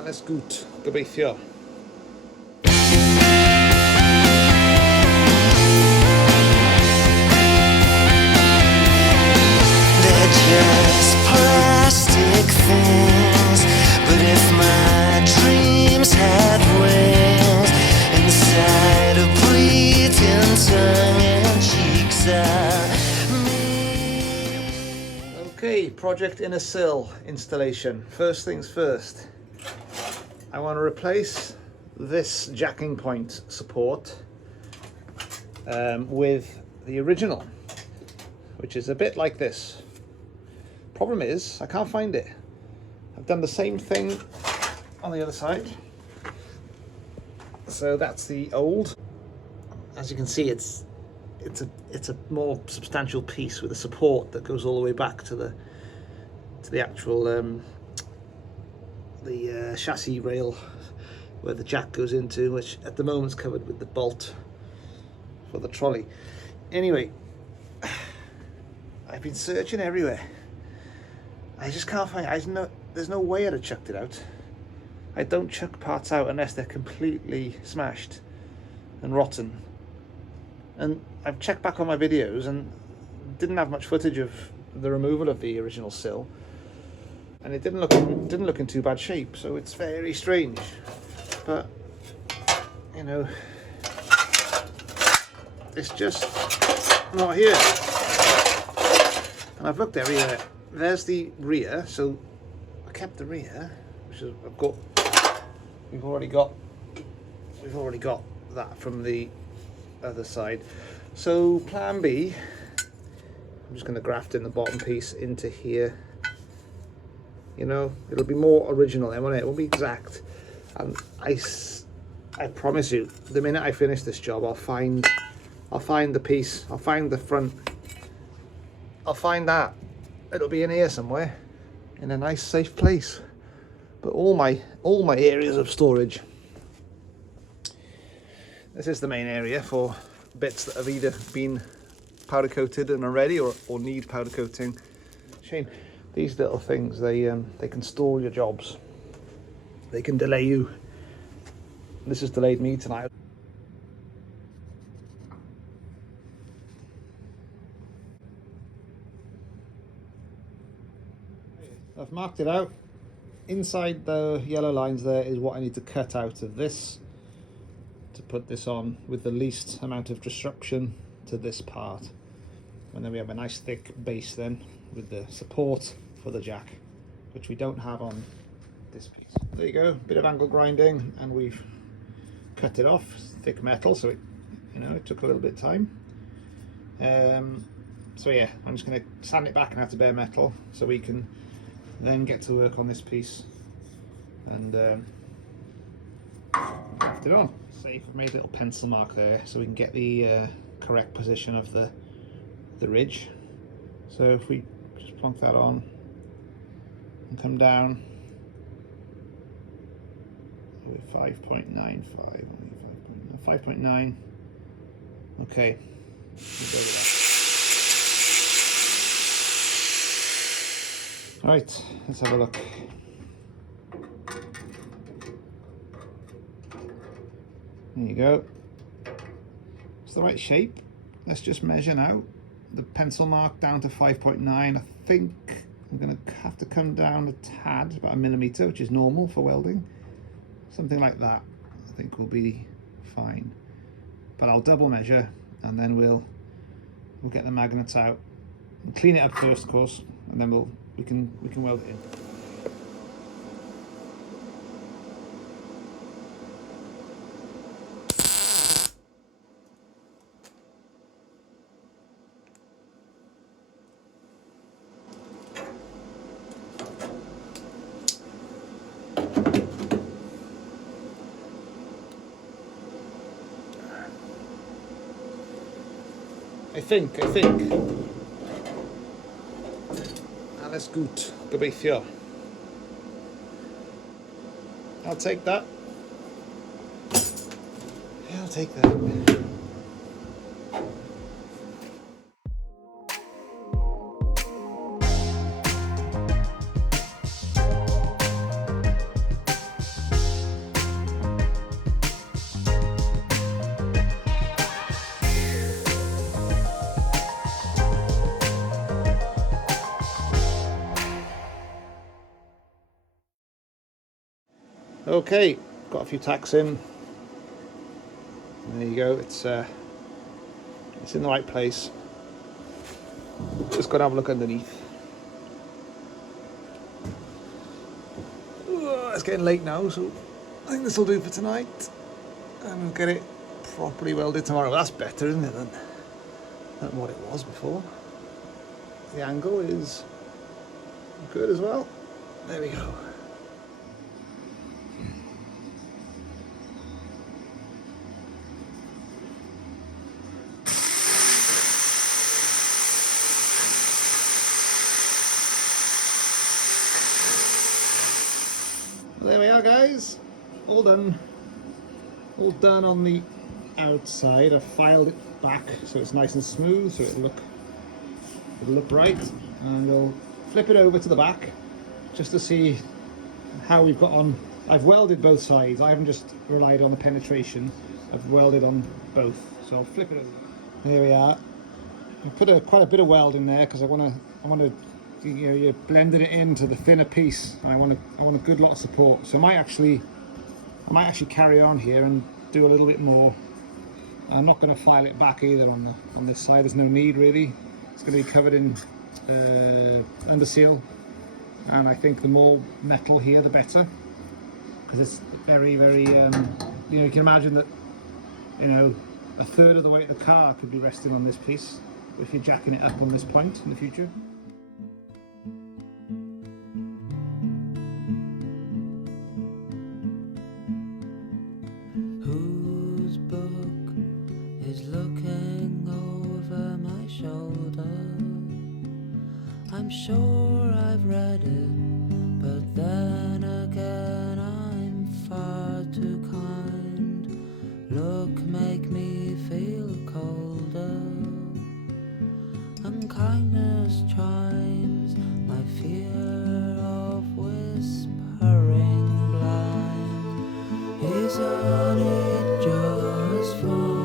Alles gut, gobeithio. They're just plastic things, but if my dreams had wings, inside a bleeding tongue and cheeks are me. Okay, project in a sill installation. First things first, I want to replace this jacking point support with the original, which is a bit like this. Problem is, I can't find it. I've done the same thing on the other side. So that's the old. As you can see, it's a more substantial piece with a support that goes all the way back to the actual chassis rail where the jack goes into, which at the moment is covered with the bolt for the trolley. Anyway, I've been searching everywhere. I just can't find it. There's no way I'd have chucked it out. I don't chuck parts out unless they're completely smashed and rotten. And I've checked back on my videos and didn't have much footage of the removal of the original sill, and it didn't look in too bad shape. So it's very strange, but you know, it's just not here. And I've looked everywhere. There's the rear, so I kept the rear, which is we've already got that from the other side. So plan B, I'm just going to graft in the bottom piece into here. You know, it'll be more original then, won't it? It won't be exact. And I promise you, the minute I finish this job, I'll find the piece. I'll find the front. I'll find that. It'll be in here somewhere, in a nice safe place. But all my areas of storage. This is the main area for bits that have either been powder coated and are ready or need powder coating. Shame. These little things, they can stall your jobs. They can delay you. This has delayed me tonight. I've marked it out. Inside the yellow lines there is what I need to cut out of this to put this on with the least amount of disruption to this part. And then we have a nice thick base then with the support for the jack, which we don't have on this piece. There you go, bit of angle grinding, and we've cut it off. Thick metal, so it took a little bit of time. So yeah, I'm just going to sand it back and out to bare metal so we can then get to work on this piece and graft it on. See, I've made a little pencil mark there so we can get the correct position of the ridge. So if we just plonk that on and come down with 5.95, 5.9. Okay, we'll go with that. Right, let's have a look. There you go. It's the right shape. Let's just measure now. The pencil mark down to 5.9. I think I'm going to have to come down a tad, about 1 millimeter, which is normal for welding. Something like that, I think will be fine. But I'll double measure, and then we'll get the magnets out. We'll clean it up first, of course, and then we can weld it in. I think. Alles gut, gobeithio. I'll take that. Yeah, I'll take that. Okay, got a few tacks in. There you go. It's in the right place. Just got to have a look underneath. It's getting late now, so I think this will do for tonight. And we'll get it properly welded tomorrow. Well, that's better, isn't it, than what it was before. The angle is good as well. There we go. There we are, guys. All done. All done on the outside. I've filed it back so it's nice and smooth, so it'll look right. And we'll flip it over to the back just to see how we've got on. I've welded both sides. I haven't just relied on the penetration. I've welded on both. So I'll flip it over. There we are. I put quite a bit of weld in there because I want to. You know, you're blending it into the thinner piece, and I want a good lot of support. So I might actually carry on here and do a little bit more. I'm not going to file it back either on this side. There's no need really. It's going to be covered in under seal, and I think the more metal here, the better, because it's very, very. You know, you can imagine that. You know, a third of the weight of the car could be resting on this piece if you're jacking it up on this point in the future. Whose book is looking over my shoulder? I'm sure I've read it, but then again I'm far too kind. Look, make me feel colder. Unkindness chimes my fear of whispering blind. Isn't it just fun?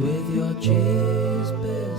With your cheese bill